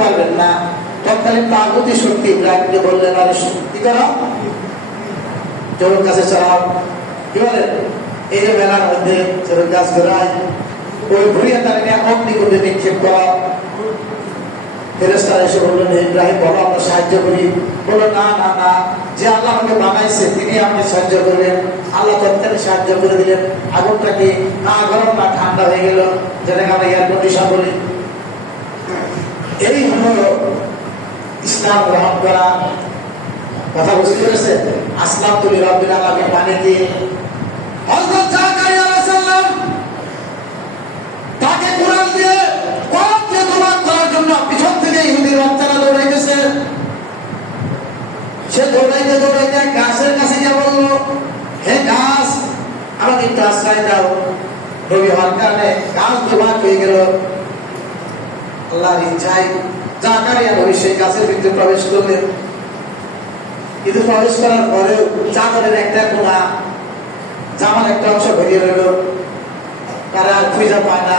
পারবেন না। তৎকালীন তাগুতি শক্তি ইব্রাহিমকে বললেন, আরে কি করো, চোরের কাছে চড়াও। কি বলেন, এই যে মেলার মধ্যে চোরের কাজ ঘোরায়, ওই ঘুরিয়ে তারিখে অগ্নিকুণ্ডে নিক্ষেপ করা। ফেরেশতারা এসে বললেন, ইব্রাহিম বলো আমরা সাহায্য করি। বললো, না না না, যে আল্লাহ আমাকে বানাইছে তিনি আমাকে সাহায্য করবেন। আল্লাহ তৎকালে সাহায্য করে দিলেন। আগুনটা কি না গরম না ঠান্ডা হয়ে গেল, যেটাকে আমরা এয়ার কন্ডিশন বলি। এই হলো ইসলাম গ্রহণ করা। কথা বুঝতে পেরেছে? আসলাম তুলি রব্বিল আলামিন মানে কি? হযরত জাকারিয়া আলাইহিস সালাম তাকে কুরআন দিয়ে তোমার করার জন্য পিছন থেকে ইহুদির বাচ্চারা দৌড়াইতেছে। সে দৌড়াইতে দৌড়াইতে গাছের কাছে গিয়ে বলল, হে গাছ, আমাকে একটু আশ্রয় দাও। নবী হওয়ার কারণে গাছ ধোঁয়া হয়ে গেল। আল্লাহর ইচ্ছায় জাকারিয়া নবী সেই গাছের ভিতরে প্রবেশ করলেন। কিন্তু প্রবেশ করার পরেও চাদরের একটা কোনা, জামার একটা অংশ বেরিয়ে রইল। তারা আর খুঁজে পায় না,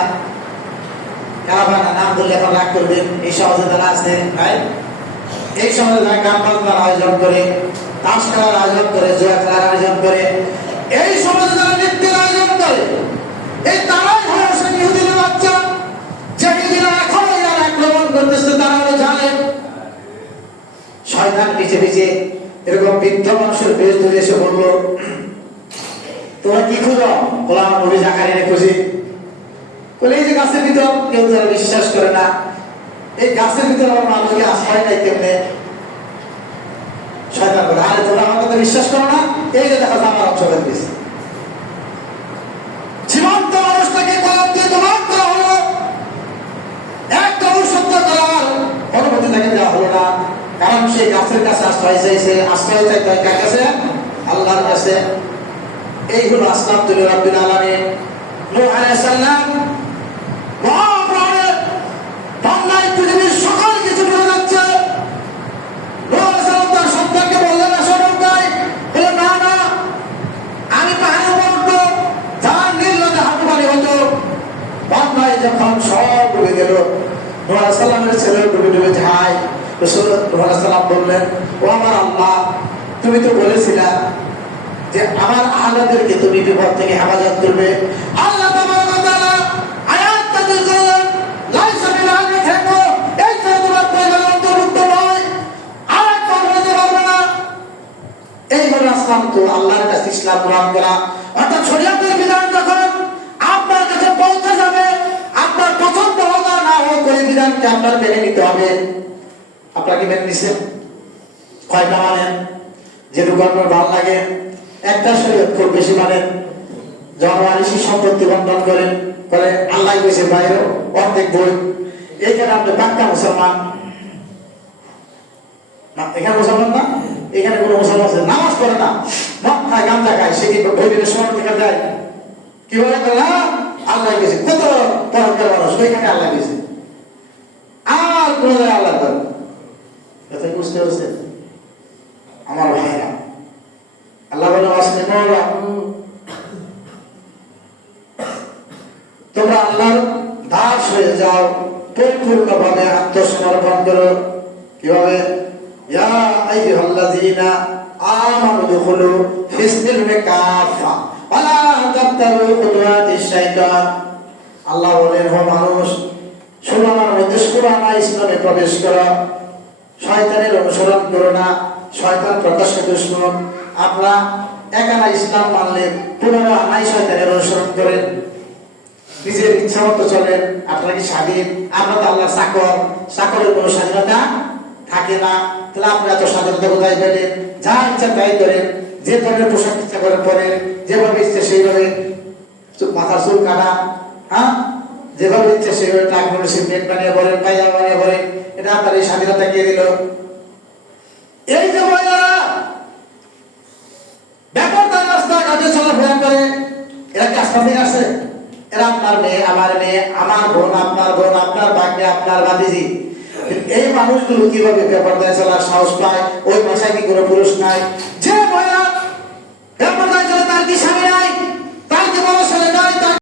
নাম বললে এখন রাগ করবেন। এই সমাজে তারা আসে ভাই, এই সমাজে তারা গান বাজনার আয়োজন করে, তাস খেলার আয়োজন করে, জুয়া খেলার আয়োজন করে, এই সমাজে তারা নৃত্যের আয়োজন করে। এই তারাই হলো সেই ইহুদির বাচ্চা, যে ইহুদিরা এখনো ইয়ার আক্রমণ করতেছে। তারা হলো জালেম। শয়তান পিছে পিছে এরকম বৃদ্ধ মানুষের বেশ ধরে এসে বললো, তোমরা কি খুঁজো? বললাম নবী জাকারিয়া খুঁজি। বলে এই যে গাছের ভিতর, কেউ তারা বিশ্বাস করে না। এই গাছের ভিতরে আমার মানুষকে আশ্রয় নাই কেমনে? শয়তান বলে, আরে তোমরা আমার কথা বিশ্বাস করো না? এই যে দেখা আমার অংশ বের দিয়েছে। জীবন্ত মানুষটাকে কলম দিয়ে তোমার করা হলো, একটা সত্য করার অনুমতি তাকে দেওয়া হলো না। কারণ সেই গাছের কাছে আশ্রয় চাইছে। আশ্রয় চাইতে হয় কার কাছে? আল্লাহর কাছে। এই হলো আসলাম তুলি রব্বিল আলামিন। নূহ আলাইহিস সালাম মহাপ্রাণে বাংলায় পৃথিবীর সকল কিছু ভুলে যাচ্ছে। নূহ আলাইহিস সালাম তার সন্তানকে বললেন, আসো নৌকায়। বলে, না না, আমি পাহাড়ে উঠবো, যার নির্লজ্জে হাঁটু পানি হতো। বাংলায় যখন সব ডুবে গেল, নূহ আলাইহিস সালামের ছেলে ডুবে ডুবে যায়। রাসূল নূহ আলাইহিস সালাম বললেন, ও আমার আল্লাহ, তুমি তো বলেছিলা যে আমার আহলাদেরকে তুমি বিপদ থেকে হেফাজত করবে। আল্লাহ তাবারাক ওয়া তাআলা আয়াত নাযিল করলেন, লাইসা মিন আহলি থাকো, এই তো তোমার পরিবারের অন্তর্ভুক্ত নয়, আর পার হতে পারবে না। এই হলো আসলাম তো আল্লাহর কাছে ইসলাম গ্রহণ করা। অর্থাৎ শরীয়তের বিধান যখন আপনার কাছে পৌঁছে যাবে, আপনার পছন্দ হোক আর না হোক, ওই বিধানকে আপনার মেনে নিতে হবে। আপনাকে মেনে নিছেন? কয়টা মানেন? যেটুকু আপনার ভালো লাগে। একটা শরীয়ত খুব বেশি মানেন, জনমানুষী সম্পত্তি বন্টন করেন, করে আল্লাহ কইছে বাইরে অর্ধেক বই। এইখানে আপনি পাক্কা মুসলমান না? এখানে মুসলমান না? এখানে কোনো মুসলমান আছে নামাজ পড়ে না, মদ খায়, গাঁজা খায়, সে কি বই দিলে সময় থেকে দেয়? কি বলে না? আল্লাহ কইছে। কত পরকার মানুষ, ওইখানে আল্লাহ কইছে, আর কোন জায়গায় আল্লাহ করে। কথা বুঝতে পারছেন আমার ভাইরা? আল্লাহ বলে, তোমরা আল্লাহর দাস হয়ে যাও, পরিপূর্ণভাবে আত্মসমর্পণ করো। কিভাবে? ইয়া আইয়ুহাল্লাযীনা আমানু দুখুলু ফিস-সিলমি কাফা ওয়া লা তাত্তাবিউ খুতুওয়াতিশ শাইতান। আল্লাহ বলেন, হে মানুষ, শোনো, আমার মধ্যে সুরানা ইসলামে প্রবেশ করো, শয়তানের অনুসরণ করো না। শয়তান প্রকাশ্য দুশমন। আপনারা একানা ইসলাম মানলে পুনরায় আনাই শয়তানের অনুসরণ করেন, নিজের ইচ্ছা মতো চলেন। আপনারা কি স্বাধীন? আমরা তো আল্লাহর চাকর, চাকরের কোনো স্বাধীনতা থাকে না। তাহলে আপনারা এত স্বাধীনতা কোথায় পেলেন? যা ইচ্ছা তাই করেন, যে ধরনের পোশাক ইচ্ছা করে পরেন, যেভাবে ইচ্ছে সেইভাবে মাথার চুল কাটা, হ্যাঁ, যেভাবে ইচ্ছে সেইভাবে টাক করে সিমেন্ট বানিয়ে পড়েন, পায়জামা বানিয়ে পড়েন। এটা আপনার এই স্বাধীনতা কে দিল? এই যে মহিলারা ব্যাপারটাই রাস্তাঘাটে চলাফেরা করে, এরা কি আসতে আছে? এরা আপনার মেয়ে, আমার মেয়ে, আমার বোন, আপনার বোন, আপনার ভাগ্নে, আপনার ভাতিজি। এই মানুষগুলো কিভাবে ব্যাপারটায় চলার সাহস পায়? ওই ভাষায় কি কোনো পুরুষ নাই? যে মহিলা ব্যাপারটায় চলে, তার কি স্বামী নাই? তার কি বড় ছেলে নাই?